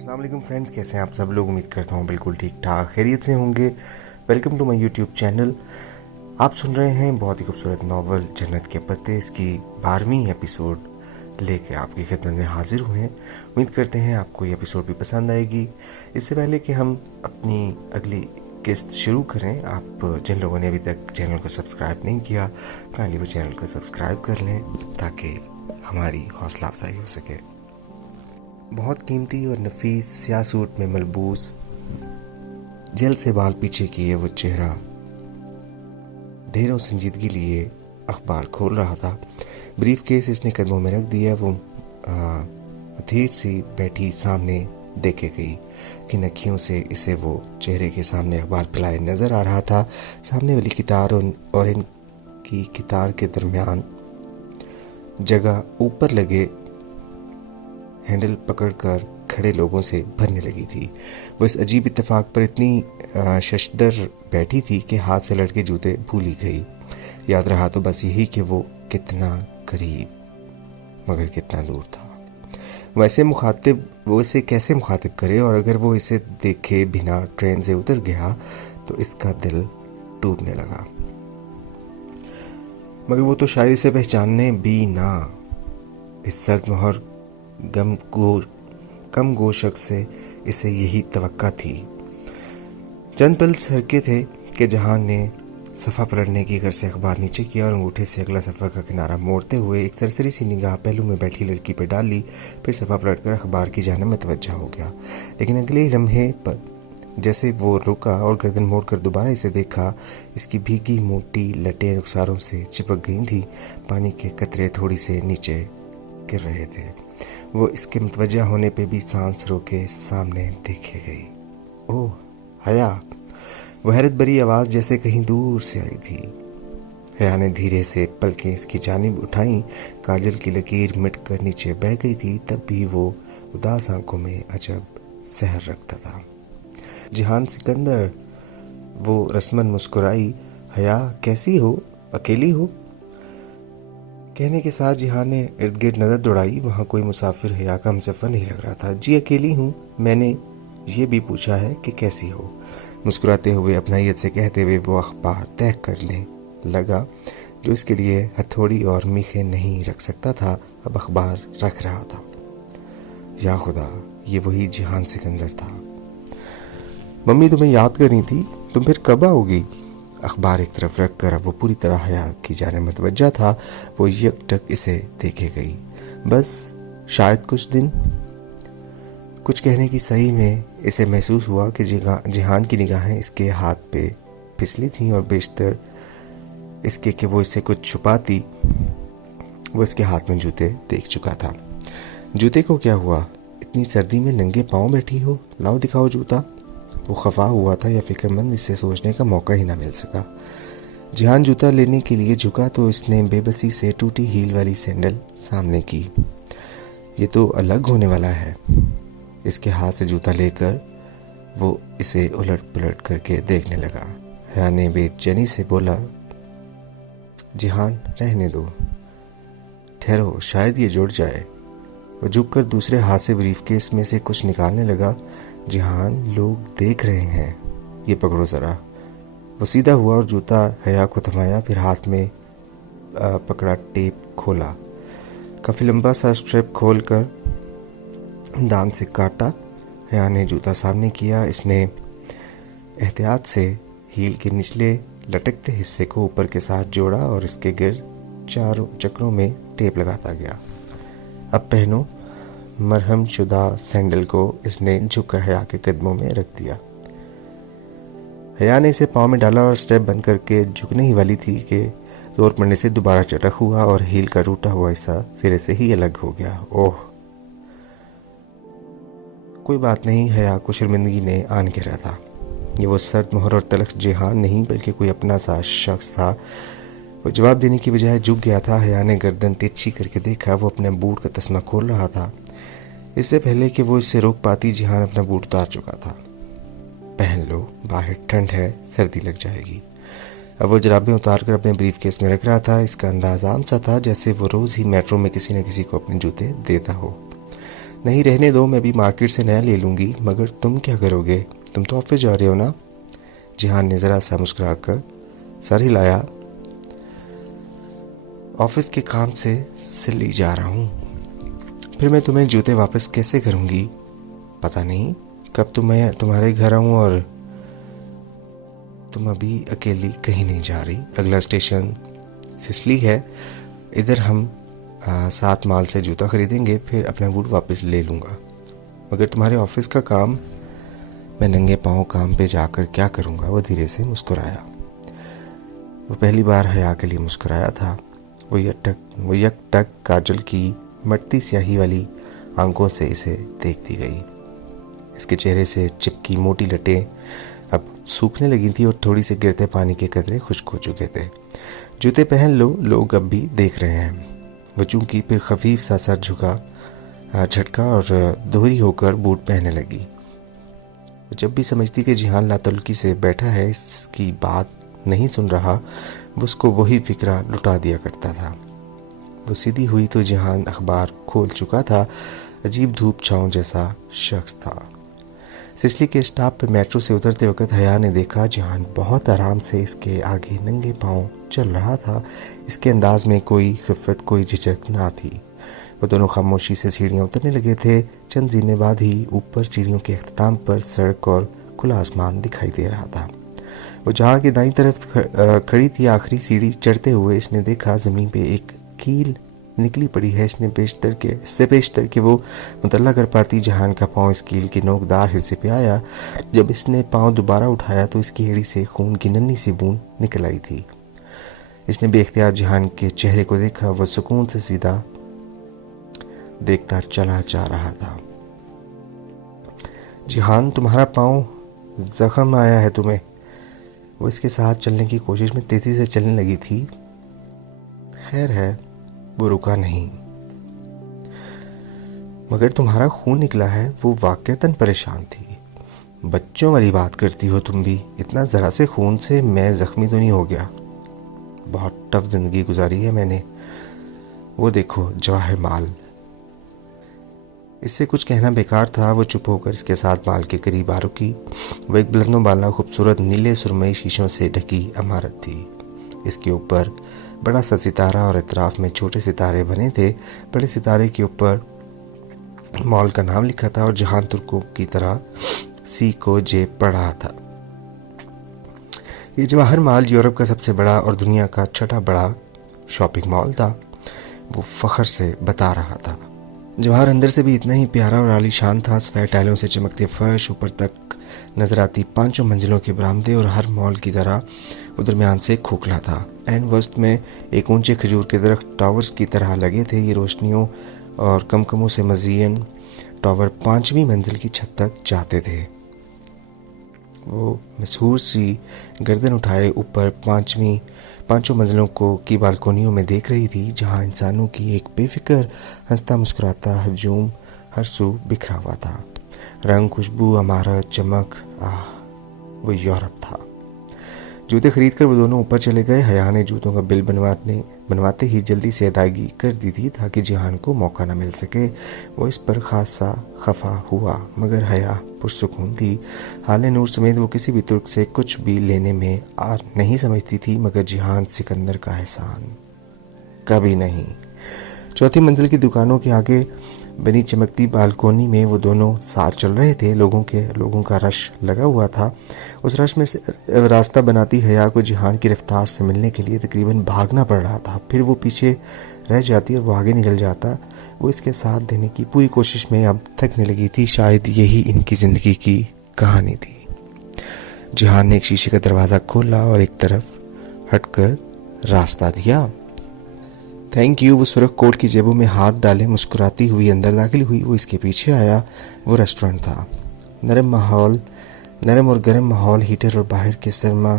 अस्सलाम वालेकुम फ्रेंड्स, कैसे हैं आप सब लोग। उम्मीद करता हूँ बिल्कुल ठीक ठाक खैरियत से होंगे। Welcome to my YouTube channel. आप सुन रहे हैं बहुत ही खूबसूरत नावल जन्नत के पत्ते, इसकी 12वीं एपिसोड लेके आपकी खिदमत में हाजिर हुए हैं। उम्मीद करते हैं आपको ये एपिसोड भी पसंद आएगी। इससे पहले कि हम अपनी अगली किस्त शुरू करें, आप जिन लोगों ने अभी तक चैनल को सब्सक्राइब नहीं किया, काइंडली वो चैनल को सब्सक्राइब कर लें ताकि हमारी हौसला अफजाई हो सके। बहुत कीमती और नफीस स्याह सूट में मलबूस, जेल से बाल पीछे किए वो चेहरा ढेरों संजीदगी लिए अखबार खोल रहा था। ब्रीफ केस इसने कदमों में रख दिया। वो अधीर सी बैठी सामने देखे गई कि नखियों से इसे वो चेहरे के सामने अखबार फैलाए नजर आ रहा था। सामने वाली कितार और इनकी कितार के दरमियान जगह ऊपर लगे हैंडल पकड़कर खड़े लोगों से भरने लगी थी। वो इस अजीब इत्तेफाक पर इतनी शशदर बैठी थी कि हाथ से लटके जूते भूल ही गई। याद रहा तो बस यही कि वो कितना करीब मगर कितना दूर था। वो इसे कैसे मुखातिब करे, और अगर वो इसे देखे बिना ट्रेन से उतर गया तो इसका दिल टूटने लगा। मगर वो तो शायद इसे पहचानने भी ना। इस सर्द मोहर कम गो शख्स से इसे यही तवक्का थी। चंद पल सरके थे कि जहान ने सफ़ा पलटने की घर से अखबार नीचे किया और अंगूठे से अगला सफ़ा का किनारा मोड़ते हुए एक सरसरी सी निगाह पहलू में बैठी लड़की पर डाल ली। फिर सफ़ा पलटकर अखबार की जानिब में तवज्जो हो गया। लेकिन अगले ही लम्हे पर जैसे वो रुका और गर्दन मोड़कर दोबारा इसे देखा, इसकी भीगी मोटी लटें रुखसारों से चिपक गई थी। पानी के कतरे थोड़ी से नीचे गिर रहे थे। वो इसके मुतवज्जा होने पे भी सांस रोके सामने देखे गई। ओह हया! वो हैरत भरी आवाज़ जैसे कहीं दूर से आई थी। हया ने धीरे से पलकें इसकी जानिब उठाई। काजल की लकीर मिटकर नीचे बह गई थी। तब भी वो उदास आंखों में अजब सहर रखता था। जिहान सिकंदर, वो रस्मन मुस्कुराई। हया कैसी हो, अकेली हो? कहने के साथ जिहान ने इर्द गिर्द नज़र दौड़ाई। वहाँ कोई मुसाफिर हया का हमसफ़र नहीं लग रहा था। जी अकेली हूँ। मैंने ये भी पूछा है कि कैसी हो। मुस्कुराते हुए अपनायत से कहते हुए वो अखबार तय करने लगा जो इसके लिए हथौड़ी और मीखे नहीं रख सकता था। अब अखबार रख रहा था। या खुदा, ये वही जिहान सिकंदर था। मम्मी तुम्हें याद कर रही थी, तुम फिर कब आओगी? अखबार एक तरफ रख कर अब वो पूरी तरह हया की जाने मुतवज्जा था। वो यकटक इसे देखे गई। बस शायद कुछ दिन। कुछ कहने की सही में इसे महसूस हुआ कि जिहान की निगाहें इसके हाथ पे फिसली थीं और बेशतर इसके कि वो इससे कुछ छुपाती। वो इसके हाथ में जूते देख चुका था। जूते को क्या हुआ? इतनी सर्दी में नंगे पाँव बैठी हो, लाओ दिखाओ जूता। वो खफा हुआ था या फिक्रमंद, इससे सोचने का मौका ही ना मिल सका। जिहान जूता लेने के लिए झुका तो इसने बेबसी से टूटी हील वाली सैंडल सामने की। ये तो अलग होने वाला है। इसके हाथ से जूता लेकर वो इसे उलट पुलट करके देखने लगा। हया ने बेचैनी से बोला, जिहान रहने दो, ठहरो, शायद ये जुड़ जाए। वो झुककर दूसरे हाथ से ब्रीफकेस में से कुछ निकालने लगा। जिहान, लोग देख रहे हैं, ये पकड़ो ज़रा। वो सीधा हुआ और जूता हया को थमाया। फिर हाथ में पकड़ा टेप खोला। काफ़ी लंबा सा स्ट्रिप खोल कर दांत से काटा। हया ने जूता सामने किया। इसने एहतियात से हील के निचले लटकते हिस्से को ऊपर के साथ जोड़ा और इसके गिर्द 4 चक्रों में टेप लगाता गया। अब पहनो। मरहम शुदा सैंडल को इसने झुककर हया के कदमों में रख दिया। हया ने इसे पाँव में डाला और स्टेप बंद करके झुकने ही वाली थी कि जोर पड़ने से दोबारा चटक हुआ और हील का टूटा हुआ हिस्सा सिरे से ही अलग हो गया। ओह, कोई बात नहीं, हया को शर्मिंदगी ने आन घेरा था। ये वो सर्द मोहर और तलख जिहान नहीं बल्कि कोई अपना सा शख्स था। वो जवाब देने की बजाय झुक गया था। हया ने गर्दन तिरछी करके देखा। वो अपने बूट का तस्मा खोल रहा था। इससे पहले कि वो इससे रोक पाती, जिहान अपना बूट उतार चुका था। पहन लो, बाहर ठंड है, सर्दी लग जाएगी। अब वो जराबें उतार कर अपने ब्रीफकेस में रख रहा था। इसका अंदाज आम सा था, जैसे वो रोज़ ही मेट्रो में किसी न किसी को अपने जूते देता हो। नहीं रहने दो, मैं भी मार्केट से नया ले लूँगी। मगर तुम क्या करोगे, तुम तो ऑफिस जा रहे हो ना? जिहान ने ज़रा सा मुस्कुराकर सर हिलाया। ऑफिस के काम से सिल्ली जा रहा हूँ। फिर मैं तुम्हें जूते वापस कैसे करूँगी? पता नहीं कब मैं तुम्हारे घर आऊँ। और तुम अभी अकेली कहीं नहीं जा रही। अगला स्टेशन सिसली है। इधर हम 7 माल से जूता खरीदेंगे, फिर अपना बूट वापस ले लूँगा। मगर तुम्हारे ऑफिस का काम, मैं नंगे पाँव काम पे जाकर क्या करूँगा? वो धीरे से मुस्कुराया। वो पहली बार हया के लिए मुस्कुराया था। वो यकटक काजल की मटती स्याही वाली आंखों से इसे देखती गई। इसके चेहरे से चिपकी मोटी लटें अब सूखने लगी थी और थोड़ी से गिरते पानी के कतरे खुश्क हो चुके थे। जूते पहन लो, लोग अब भी देख रहे हैं। वो चूंकि फिर खफीफ सा सर झटका और दोहरी होकर बूट पहनने लगी। जब भी समझती कि जिहान लातुल्की से बैठा है, इसकी बात नहीं सुन रहा, वो उसको वही फिक्रा लुटा दिया करता था। वो सीधी हुई तो जिहान अखबार खोल चुका था। अजीब धूप छांव जैसा शख्स था। सिसली के स्टॉप पे मेट्रो से उतरते वक्त हया ने देखा जिहान बहुत आराम से इसके आगे नंगे पांव चल रहा था। इसके अंदाज में कोई खिफ़त, कोई झिझक ना थी। वो दोनों खामोशी से सीढ़ियाँ उतरने लगे थे। चंद जीने बाद ही ऊपर सीढ़ियों के अख्ताम पर सड़क और खुला आसमान दिखाई दे रहा था। वो जहाँ की दाईं तरफ खड़ी थी, आखिरी सीढ़ी चढ़ते हुए इसने देखा ज़मीन पे एक कील निकली पड़ी है। इससे पेशतर के वो मुतल्ला कर पाती जहान का पाँव इस कील के नोकदार हिस्से पे आया। जब इसने पाँव दोबारा उठाया तो इसकी एड़ी से खून की नन्ही सी बूंद निकल आई थी। इसने बेख्तियार जहान के चेहरे को देखा। वह सुकून से सीधा देखता चला जा रहा था। जिहान, तुम्हारा पाँव जख्म आया है तुम्हें? वो इसके साथ चलने की कोशिश में तेजी से चलने लगी थी। खैर है, वो रुका नहीं। मगर तुम्हारा खून निकला है। वो वाकईतन परेशान थी। बच्चों वाली बात करती हो तुम भी। इतना जरा से खून से मैं जख्मी तो नहीं हो गया। बहुत टफ जिंदगी गुजारी है मैंने। वो देखो जवाहिर माल। इससे कुछ कहना बेकार था। वो चुप होकर इसके साथ माल के करीब आ रुकी। वो एक बुलंदो बाला खूबसूरत नीले सुरमई शीशों से ढकी इमारत थी। इसके ऊपर बड़ा सा सितारा और इतराफ में छोटे सितारे बने थे। बड़े सितारे के ऊपर मॉल का नाम लिखा था और जहान तुर्कों की तरह सी को जे पढ़ रहा था। ये जवाहर माल यूरोप का सबसे बड़ा और दुनिया का छठा बड़ा शॉपिंग मॉल था। वो फख्र से बता रहा था। जवाहर अंदर से भी इतना ही प्यारा और आलीशान था। सफेद टाइलों से चमकते फर्श, ऊपर तक नजर आती 5 मंजिलों के बरामदे और हर मॉल की तरह वो दरमियान से खोखला था। एन वस्त में एक ऊंचे खजूर के दरख्त टावर्स की तरह लगे थे। ये रोशनियों और कमकमों से मज़ीन टावर 5वीं मंजिल की छत तक जाते थे। वो मशहूर सी गर्दन उठाए ऊपर 5 मंजिलों की बालकोनियों में देख रही थी, जहां इंसानों की एक बेफिक्र हंसता मुस्कुराता हजूम हर सू बिखरा हुआ था। रंग, खुशबू, अमारत, चमक, वो यूरोप था। जूते खरीद कर वो दोनों ऊपर चले गए। हया ने जूतों का बिल बनवाते ही जल्दी से अदायगी कर दी थी ताकि जिहान को मौका न मिल सके। वो इस पर खासा खफा हुआ, मगर हया पुरसुकून थी। हाले नूर समेत वो किसी भी तुर्क से कुछ भी लेने में आर नहीं समझती थी, मगर जिहान सिकंदर का एहसान कभी नहीं। 4थी मंजिल की दुकानों के आगे बनी चमकती बालकोनी में वो दोनों साथ चल रहे थे। लोगों का रश लगा हुआ था। उस रश में से रास्ता बनाती हया को जिहान की रफ्तार से मिलने के लिए तकरीबन भागना पड़ रहा था। फिर वो पीछे रह जाती और वो आगे निकल जाता। वो इसके साथ देने की पूरी कोशिश में अब थकने लगी थी। शायद यही इनकी जिंदगी की कहानी थी। जिहान ने एक शीशे का दरवाज़ा खोला और एक तरफ हटकर रास्ता दिया। Thank you. वो सुरख कोट की जेबों में हाथ डाले मुस्कुराती हुई अंदर दाखिल हुई। वो इसके पीछे आया। वो रेस्टोरेंट था। नरम और गर्म माहौल, हीटर और बाहर के सरमा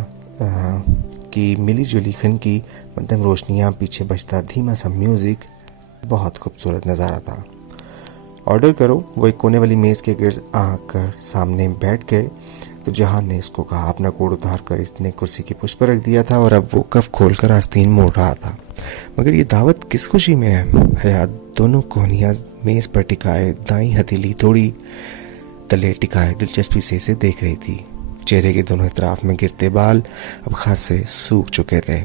की मिली जुली खन की मध्यम रोशनियां, पीछे बजता धीमा सा म्यूजिक, बहुत खूबसूरत नज़ारा था। ऑर्डर करो। वो एक कोने वाली मेज़ के गिर्द आकर सामने बैठ गए तो जहान ने इसको कहा। अपना कोट उतार कर इसने कुर्सी की पुश पर रख दिया था और अब वो कफ खोलकर आस्तीन मोड़ रहा था। मगर ये दावत किस खुशी में है? हयात दोनों कोहनियाँ मेज़ पर टिकाए, दाई हथेली थोड़ी तले टिकाए दिलचस्पी से इसे देख रही थी। चेहरे के दोनों तरफ में गिरते बाल अब खासे सूख चुके थे।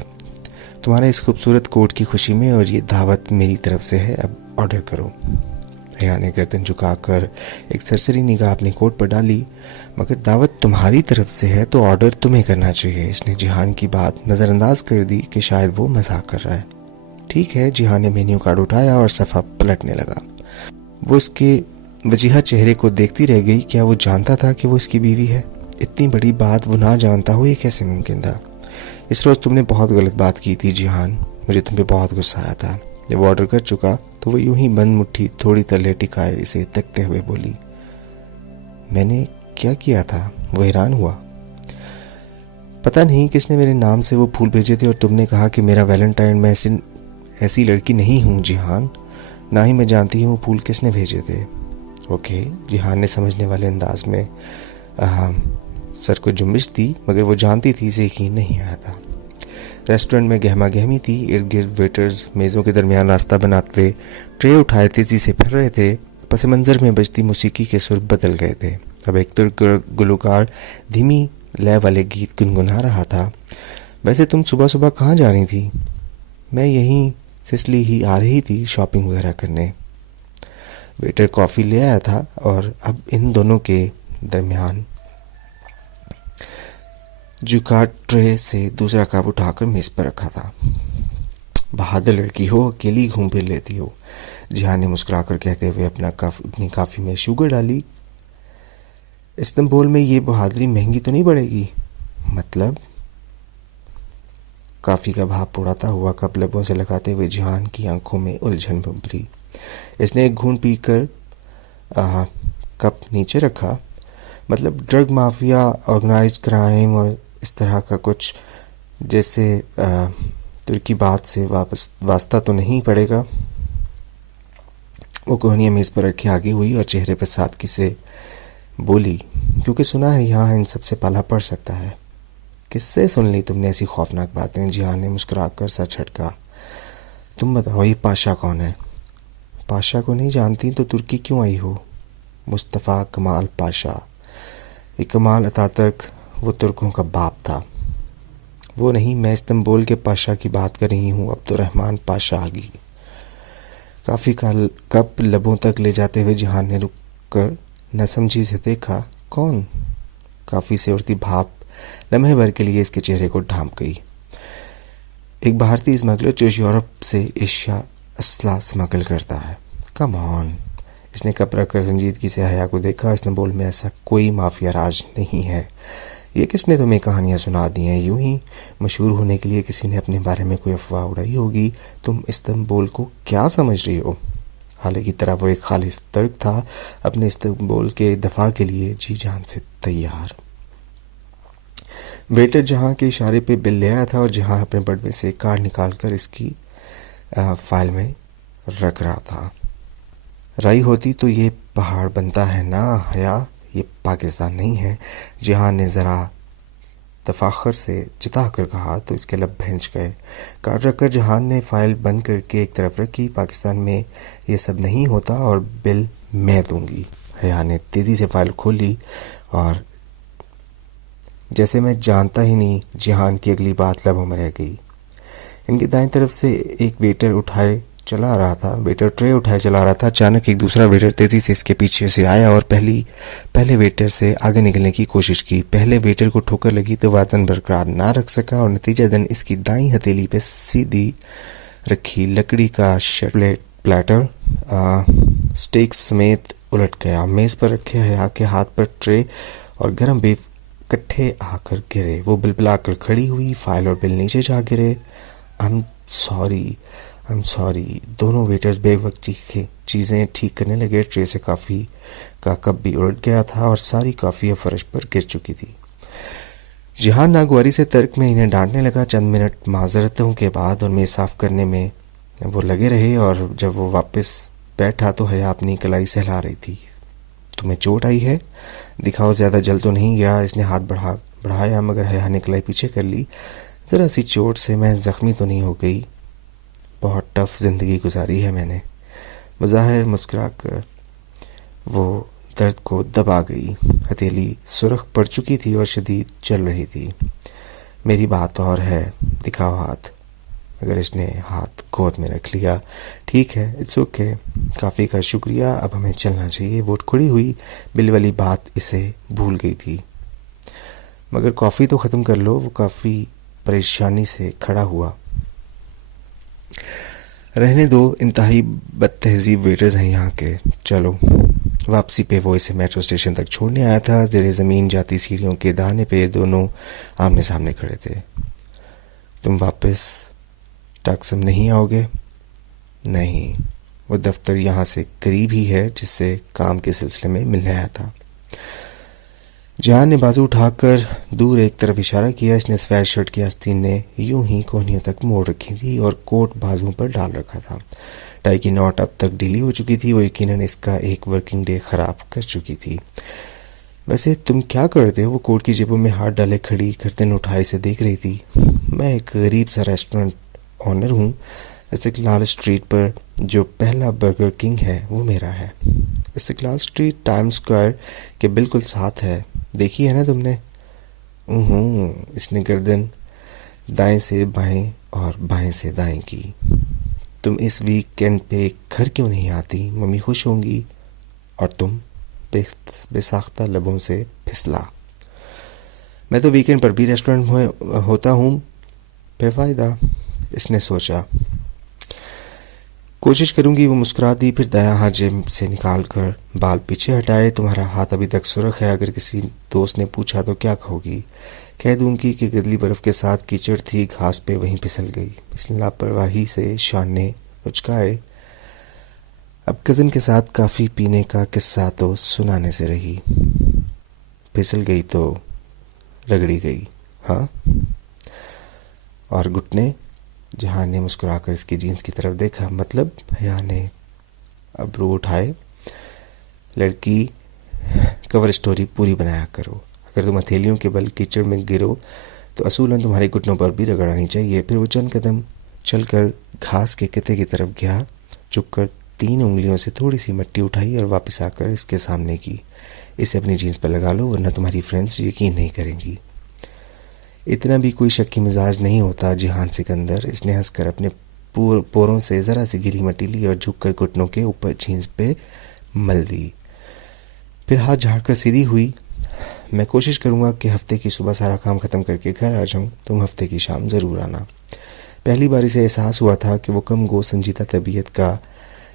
तुम्हारे इस खूबसूरत कोट की खुशी में और ये दावत मेरी तरफ से है, अब ऑर्डर करो। हया ने गर्दन झुकाकर एक सरसरी निगाह अपने कोट पर डाली। मगर दावत तुम्हारी तरफ से है तो ऑर्डर तुम्हें करना चाहिए। इसने जिहान की बात नज़रअंदाज कर दी कि शायद वो मजाक कर रहा है। ठीक है। जिहान ने मेन्यू कार्ड उठाया और सफ़ा पलटने लगा। वो इसके वजीहा चेहरे को देखती रह गई। क्या वो जानता था कि वो इसकी बीवी है? इतनी बड़ी बात वो ना जानता हो, ये कैसे मुमकिन था? इस रोज़ तुमने बहुत गलत बात की थी जिहान, मुझे तुम पे बहुत गुस्सा आया था। जब वो ऑर्डर कर चुका तो वो यूं ही बंद मुट्ठी थोड़ी तले टिकाए इसे तकते हुए बोली, मैंने क्या किया था? वो हैरान हुआ। पता नहीं किसने मेरे नाम से वो फूल भेजे थे और तुमने कहा कि मेरा वैलेंटाइन, मैं ऐसी लड़की नहीं हूँ जिहान, ना ही मैं जानती हूँ फूल किसने भेजे थे। ओके। जिहान ने समझने वाले अंदाज में सर को जुम्बिश दी, मगर वो जानती थी इसे यकीन नहीं आया था। रेस्टोरेंट में गहमा गहमी थी। इर्द गिर्द वेटर्स मेज़ों के दरमियान नाश्ता बनाते, ट्रे उठाए तेजी से फिर रहे थे। पस मंज़र में बजती मौसीकी के सुर बदल गए थे। अब एक तुर्क गुलकार धीमी लय वाले गीत गुनगुना रहा था। वैसे तुम सुबह सुबह कहाँ जा रही थी? मैं यहीं सिसली ही आ रही थी शॉपिंग वगैरह करने। वेटर कॉफ़ी ले आया था और अब इन दोनों के दरमियान जुकार ट्रे से दूसरा कप उठाकर मेज पर रखा था। बहादुर लड़की हो, अकेली घूम फिर लेती हो, जिहान ने मुस्कुराकर कहते हुए अपनी काफ़ी में शुगर डाली। इस्तांबुल में ये बहादुरी महंगी तो नहीं पड़ेगी? मतलब? काफ़ी का भाप उड़ाता हुआ कप लबों से लगाते हुए जिहान की आंखों में उलझन उभरी। इसने एक घूंट पीकर कप नीचे रखा। मतलब ड्रग माफिया, ऑर्गेनाइज्ड क्राइम और इस तरह का कुछ, जैसे तुर्की बात से वास्ता तो नहीं पड़ेगा? वो कोहनिया मेज़ पर रखे आगे हुई और चेहरे पर सादगी से बोली, क्योंकि सुना है यहाँ इन सबसे पाला पड़ सकता है। किससे सुन ली तुमने ऐसी खौफनाक बातें? जिहान ने मुस्कुराकर सर झटका। तुम बताओ, ये पाशा कौन है? पाशा को नहीं जानती तो तुर्की क्यों आई हो? मुस्तफ़ा कमाल पाशा। ये कमाल अतातुर्क वो तुर्कों का बाप था। वो नहीं, मैं इस्तांबुल के पाशा की बात कर रही हूँ, अब्दुर्रहमान पाशा आगी। काफ़ी का कप लबों तक ले जाते हुए जिहान ने रुक कर नसमझी से देखा। कौन? काफ़ी से उड़ती भाप लम्हे भर के लिए इसके चेहरे को ढांप गई। एक भारतीय स्मगलर जो यूरोप से एशिया असला स्मगल करता है। Come on. इसने कप रखकर संजीदगी से हया को देखा। इस्तांबुल में ऐसा कोई माफिया राज नहीं है। ये किसने तुम्हें कहानियां सुना दी हैं? यूं ही मशहूर होने के लिए किसी ने अपने बारे में कोई अफवाह उड़ाई होगी। तुम इस्तांबुल को क्या समझ रही हो? हाल की तरह वो एक खालिस तर्क था, अपने इस्तांबुल के दफा के लिए जी जान से तैयार। वेटर जहां के इशारे पे बिल ले आया था और जहां अपने बटवे से कार्ड निकालकर इसकी फाइल में रख रहा था। राई होती तो ये पहाड़ बनता है ना हया, ये पाकिस्तान नहीं है। जिहान ने ज़रा तफाखर से चिता कर कहा तो इसके लब भेंच गए। कार्ड रखकर जहान ने फाइल बंद करके एक तरफ रखी। पाकिस्तान में ये सब नहीं होता और बिल मैं दूंगी। हया ने तेज़ी से फाइल खोली और जैसे मैं जानता ही नहीं, जिहान की अगली बात लबों में रह गई। इनकी दाईं तरफ से एक वेटर उठाए चला रहा था। वेटर ट्रे उठाए चला रहा था। अचानक एक दूसरा वेटर तेजी से इसके पीछे से आया और पहले वेटर से आगे निकलने की कोशिश की। पहले वेटर को ठोकर लगी तो वातन बरकरार ना रख सका और नतीजतन इसकी दाईं हथेली पे सीधी रखी लकड़ी का प्लेटर स्टेक्स समेत उलट गया। मेज पर रखे हया के हाथ पर ट्रे और गर्म बीफ इकट्ठे आकर गिरे। वो बिलबिलाकर खड़ी हुई। फाइल और बिल नीचे जा गिरे। I am sorry. दोनों वेटर्स बेवक्त चीज़ें ठीक करने लगे। ट्रे से कॉफ़ी का कप भी उलट गया था और सारी कॉफ़ी अब फर्श पर गिर चुकी थी। जिहान नागवारी से तर्क में इन्हें डांटने लगा। चंद मिनट माजरतों के बाद और मेज साफ करने में वो लगे रहे और जब वो वापस बैठा तो हया अपनी कलाई सहला रही थी। तुम्हें चोट आई है? दिखाओ, ज़्यादा जल तो नहीं गया? इसने हाथ बढ़ाया मगर हया ने कलाई पीछे कर ली। ज़रा सी चोट से मैं ज़ख्मी तो नहीं हो गई? बहुत टफ जिंदगी गुजारी है मैंने। बज़ाहिर मुस्कुराकर वो दर्द को दबा गई। हथेली सुर्ख पड़ चुकी थी और शदीद चल रही थी। मेरी बात और है, दिखाओ हाथ। मगर इसने हाथ गोद में रख लिया। ठीक है, इट्स ओके, काफ़ी का शुक्रिया, अब हमें चलना चाहिए। वो खड़ी हुई, बिल वाली बात इसे भूल गई थी। मगर कॉफ़ी तो ख़त्म कर लो। वो काफ़ी परेशानी से खड़ा हुआ। रहने दो, इंतहाई बदतहजीब वेटर्स हैं यहाँ के, चलो। वापसी पे वो इसे मेट्रो स्टेशन तक छोड़ने आया था। ज़ेरे ज़मीन जाती सीढ़ियों के दाने पे दोनों आमने सामने खड़े थे। तुम वापस टैक्सम नहीं आओगे? नहीं, वो दफ्तर यहाँ से करीब ही है जिससे काम के सिलसिले में मिलने आया था। जहान ने बाजू उठाकर दूर एक तरफ इशारा किया। इसने सफेद शर्ट की आस्तीन ने यूं ही कोहनियों तक मोड़ रखी थी और कोट बाजुओं पर डाल रखा था। टाई की नॉट अब तक ढीली हो चुकी थी। वो यकीनन इसका एक वर्किंग डे खराब कर चुकी थी। वैसे तुम क्या करते हो? वो कोट की जेबों में हाथ डाले खड़ी गर्दन उठाए से देख रही थी। मैं एक गरीब सा रेस्टोरेंट ऑनर हूँ। इस्तिकलाल स्ट्रीट पर जो पहला बर्गर किंग है वो मेरा है। इस्तिकलाल स्ट्रीट टाइम स्क्वायर के बिल्कुल साथ है, देखी है ना तुमने? इसने गर्दन दाएं से बाएं और बाएं से दाएं की। तुम इस वीकेंड पे घर क्यों नहीं आती? मम्मी खुश होंगी। और तुम? बेसाख्ता लबों से फिसला। मैं तो वीकेंड पर भी रेस्टोरेंट में होता हूँ, बेफायदा, इसने सोचा। कोशिश करूंगी। वो मुस्कुरा दी, फिर दायां हाथ जेब से निकाल कर बाल पीछे हटाए। तुम्हारा हाथ अभी तक सुर्ख है, अगर किसी दोस्त ने पूछा तो क्या कहोगी? कह दूंगी कि गदली बर्फ के साथ कीचड़ थी, घास पे वहीं फिसल गई। इसने लापरवाही से शान ने उचकाए। अब कज़न के साथ काफ़ी पीने का किस्सा तो सुनाने से रही। फिसल गई तो रगड़ी गई, हाँ? और घुटने? जहान ने मुस्कुराकर इसकी जीन्स की तरफ देखा। मतलब? हया ने अबरू उठाए। लड़की, कवर स्टोरी पूरी बनाया करो। अगर तुम हथेलियों के बल कीचड़ में गिरो तो असूलन तुम्हारे घुटनों पर भी रगड़नी चाहिए। फिर वो चंद कदम चलकर घास के किते की तरफ गया, झुककर 3 उंगलियों से थोड़ी सी मिट्टी उठाई और वापस आकर इसके सामने की। इसे अपनी जीन्स पर लगा लो, वरना तुम्हारी फ्रेंड्स यकीन नहीं करेंगी। इतना भी कोई शक्की मिजाज नहीं होता जिहान सिकंदर। इसने हंसकर अपने पोरों से ज़रा सी गिरी मिट्टी ली और झुककर घुटनों के ऊपर जीन्स पे मल दी। फिर हाथ झाड़कर सीधी हुई। मैं कोशिश करूँगा कि हफ्ते की सुबह सारा काम ख़त्म करके घर आ जाऊँ। तुम हफ्ते की शाम ज़रूर आना। पहली बार इसे एहसास हुआ था कि वो कम गो संजीदा तबीयत का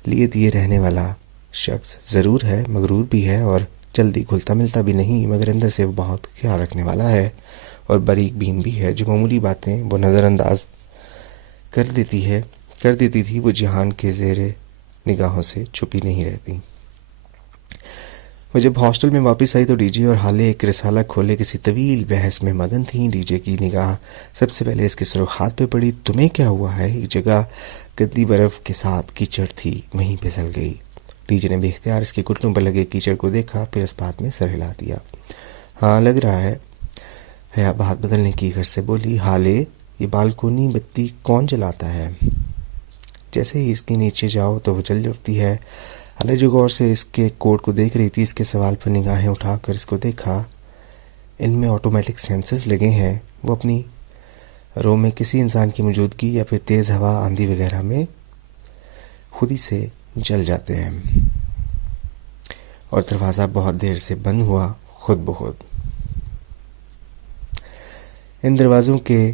लिए दिए रहने वाला शख्स ज़रूर है, मगरूर भी है और जल्दी घुलता मिलता भी नहीं, मगर अंदर से वो बहुत ख्याल रखने वाला है और बारीक बीन भी है। जो मामूली बातें वो नज़रअंदाज कर देती थी, वो जहान के ज़ेरे निगाहों से छुपी नहीं रहती। वो जब हॉस्टल में वापस आई तो डीजे और हाले एक रिसाला खोले किसी तवील बहस में मगन थी। डीजे की निगाह सबसे पहले इसके सुर्ख हाथ पे पड़ी। तुम्हें क्या हुआ है? एक जगह गद्दी बर्फ के साथ कीचड़ थी, वहीं फिसल गई। डीजे ने बेख्तियार इसके घुटनों पर लगे कीचड़ को देखा, फिर इस बात में सर हिला दिया। हाँ, लग रहा है। हया बात बदलने की घर से बोली। हाले, ये बालकोनी बत्ती कौन जलाता है? जैसे ही इसके नीचे जाओ तो वो जल उठती है। हाले जो गौर से इसके कोट को देख रही थी, इसके सवाल पर निगाहें उठाकर इसको देखा। इनमें ऑटोमेटिक सेंसर्स लगे हैं। वो अपनी रो में किसी इंसान की मौजूदगी या फिर तेज़ हवा, आंधी वगैरह में खुद ही से जल जाते हैं। और दरवाज़ा बहुत देर से बंद हुआ, खुद ब खुद। इन दरवाज़ों के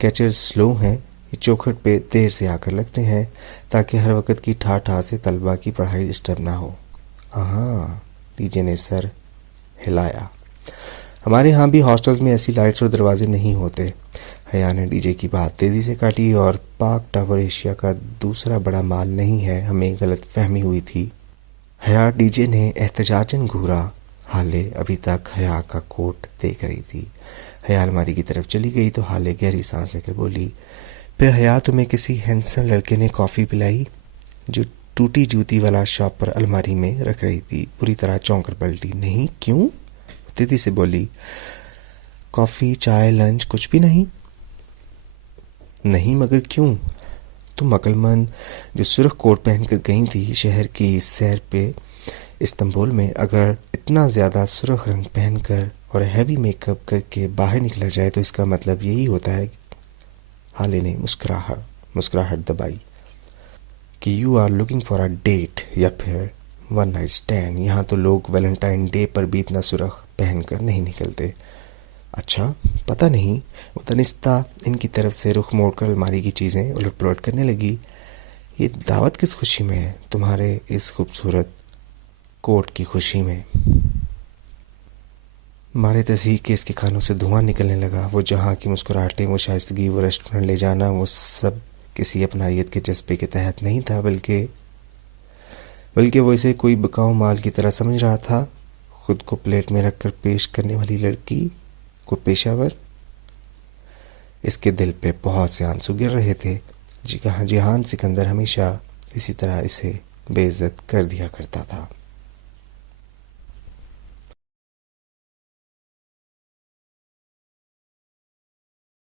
कैचर स्लो हैं। ये चौखट पे देर से आकर लगते हैं ताकि हर वक्त की ठा ठा से तलबा की पढ़ाई डिस्टर्ब ना हो। हाँ, डीजे ने सर हिलाया। हमारे यहाँ भी हॉस्टल्स में ऐसी लाइट्स और दरवाजे नहीं होते। हया ने डीजे की बात तेज़ी से काटी। और पाक टावर एशिया का दूसरा बड़ा माल नहीं है, हमें गलत फहमी हुई थी। हया, डीजे ने एहतजाजन घूरा। हाले अभी तक हया का कोट देख रही थी। हया अलमारी की तरफ चली गई तो हाले गहरी सांस लेकर बोली, फिर हया, तुम्हें किसी हैंडसम लड़के ने कॉफ़ी पिलाई? जो टूटी जूती वाला शॉप पर अलमारी में रख रही थी। पूरी तरह चौंक कर पलटी। नहीं, क्यों? तेजी से बोली। कॉफी, चाय, लंच कुछ भी नहीं? नहीं, मगर क्यों? तुम अक्लमंद जो सुर्ख कोट पहनकर गई थी शहर की सैर पे इस्तांबुल में, अगर इतना ज़्यादा सुर्ख रंग पहनकर और हैवी मेकअप करके बाहर निकला जाए तो इसका मतलब यही होता है। हाले ने मुस्कुराहट दबाई कि you are looking for a date या फिर वन नाइट स्टैंड। यहाँ तो लोग वैलेंटाइन डे पर भी इतना सुर्ख पहनकर नहीं निकलते। अच्छा, पता नहीं। वो तनिष्ठा इनकी तरफ से रुख मोड़कर अलमारी की चीज़ें उलट पुलट करने लगी। ये दावत किस खुशी में है? तुम्हारे इस खूबसूरत कोट की खुशी में। मारे तस्दीक के इसके कानों से धुआं निकलने लगा। वो जहाँ की मुस्कुराहटें, वो शाइस्तगी, वो रेस्टोरेंट ले जाना, वो सब किसी अपनायत के जज्बे के तहत नहीं था, बल्कि वो इसे कोई बिकाऊ माल की तरह समझ रहा था। खुद को प्लेट में रखकर पेश करने वाली लड़की को पेशावर। इसके दिल पे बहुत से आंसू गिर रहे थे। जिहान सिकंदर हमेशा इसी तरह इसे बेइज्जत कर दिया करता था।